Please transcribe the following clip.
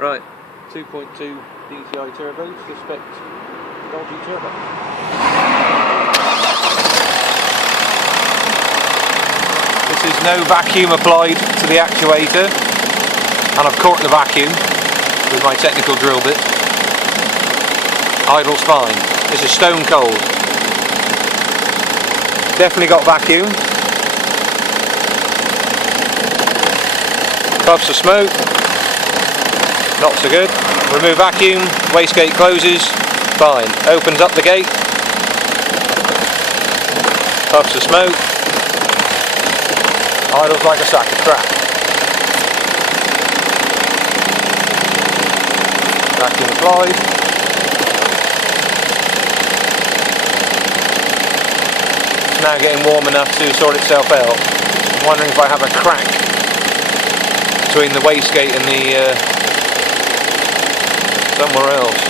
Right, 2.2 DCI turbo, suspect dodgy turbo. This is no vacuum applied to the actuator, and I've caught the vacuum with my technical drill bit. Idle spine. This is stone cold. Definitely got vacuum. Puffs of smoke. Not so good. Remove vacuum. Wastegate closes. Fine. Opens up the gate. Puffs of smoke. Idles like a sack of crap. Vacuum applied. It's now getting warm enough to sort itself out. I'm wondering if I have a crack between the wastegate and the somewhere else.